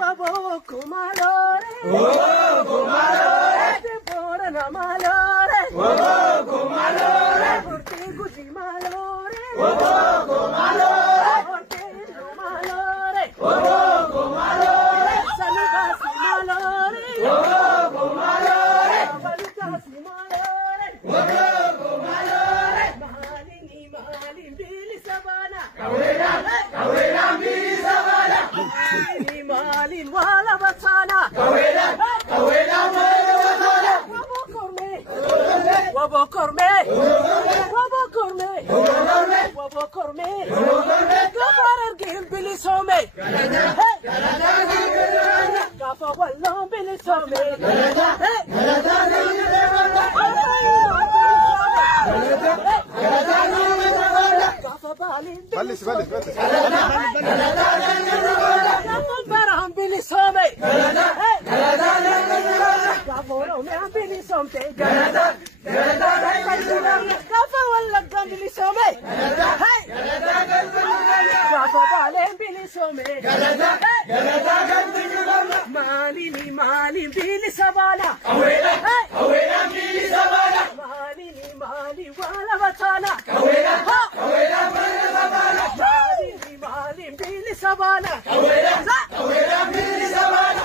Waboko malore. Waboko malore. Temporana malore. Waboko malore. Portegusi malore. Waboko malore. Portegusi malore. Waboko malore. Salivasi malore. Waboko malore. Valutasi malore. Waboko malore. Malini malin bili sabana. Kawera bili sabana. Malini malin wala batana. Kawera wala batana. Wabokorme. Gafarar gil bili some. Gafa wala bili some. Gafa balin bili some. Gafa baram bili some. Gafa me bili some. Gafa wala bili some. Gafa balin bili some. Malini bili sabana. Awela bili sabana. Malini wala batana. Awela wala batana. Malini bili sabana. Awela bili sabana.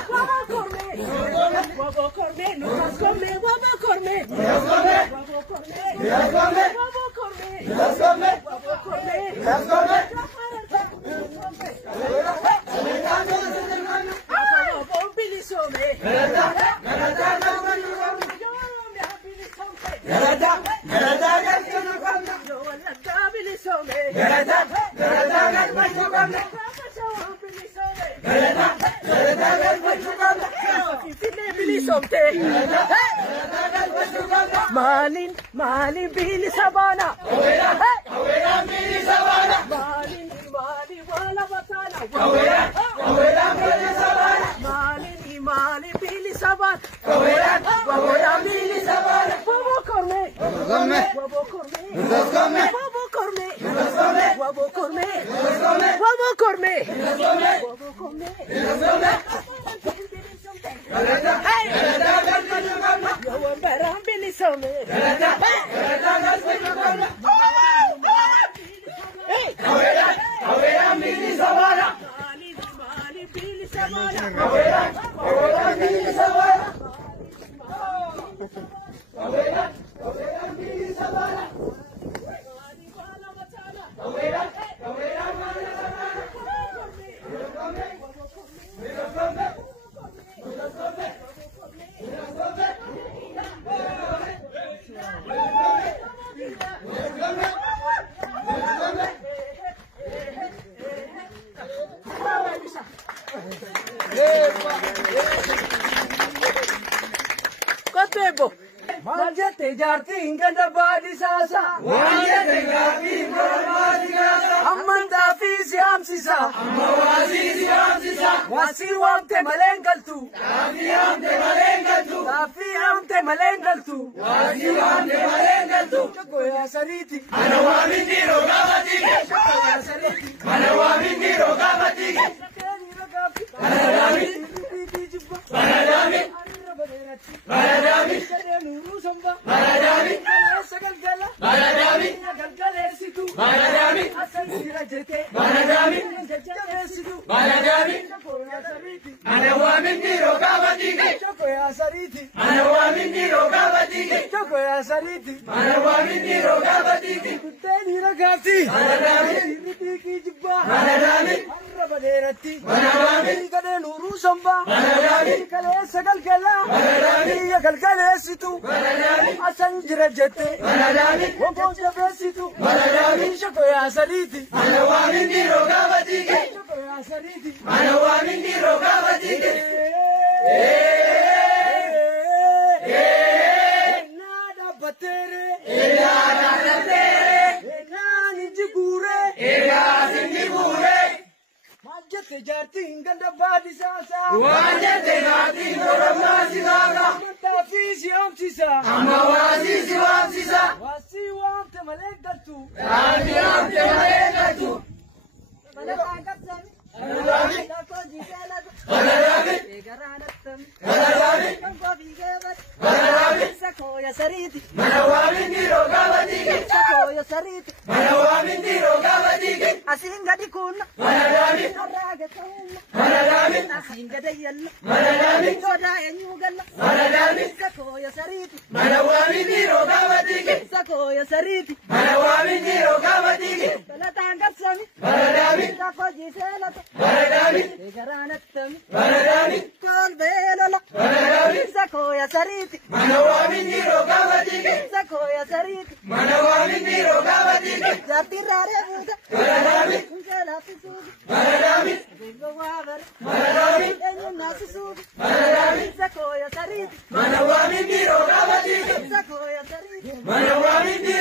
Wabokorme, nukaskome. Malin bili sabana. Awela bili sabana. Malin wala batana. Awela bili sabana. Malin bili sabana. Awela bili sabana. Wabokorme. Kotebo. Manjete jarti inganda badi sasa. Manjete jarti inganda badi sasa. Amanda fizi amsisa. Amawazi amsisa. Wasi wamte malengaltu. Tafi amte malengaltu. Wasi wamte malengaltu. Chako ya sariti. Anawa mindiro gabati. Chako ya sariti. Anawa mindiro gabati. Banadami. Sakoya sariti, manawami ndiro gabatike. Sakoya sariti, manawami ndiro gabatike. Asinga dikuna, manadami. Araga tauna, manadami. Asinga dayalla, manadami. Soda enyugalla, manadami. Sakoya sariti, manawami ndiro gabatike. Sakoya sariti, manawami ndiro gabatike. Balatangatsami, manadami. Sakoji selata, manadami. Egaranattami, manadami. Kolbelala, manadami. Sakoya sariti, manawami ndiro gabatike. Sakoya sariti, manawami ndiro gabatike. Zatirare muda, manadami. Kunkela fisugi, manadami. Bingo wavar, manadami. Enyo nasisugi, manadami. Sakoya sariti, manawami ndiro gabatike. Sakoya sariti, manawami ndiro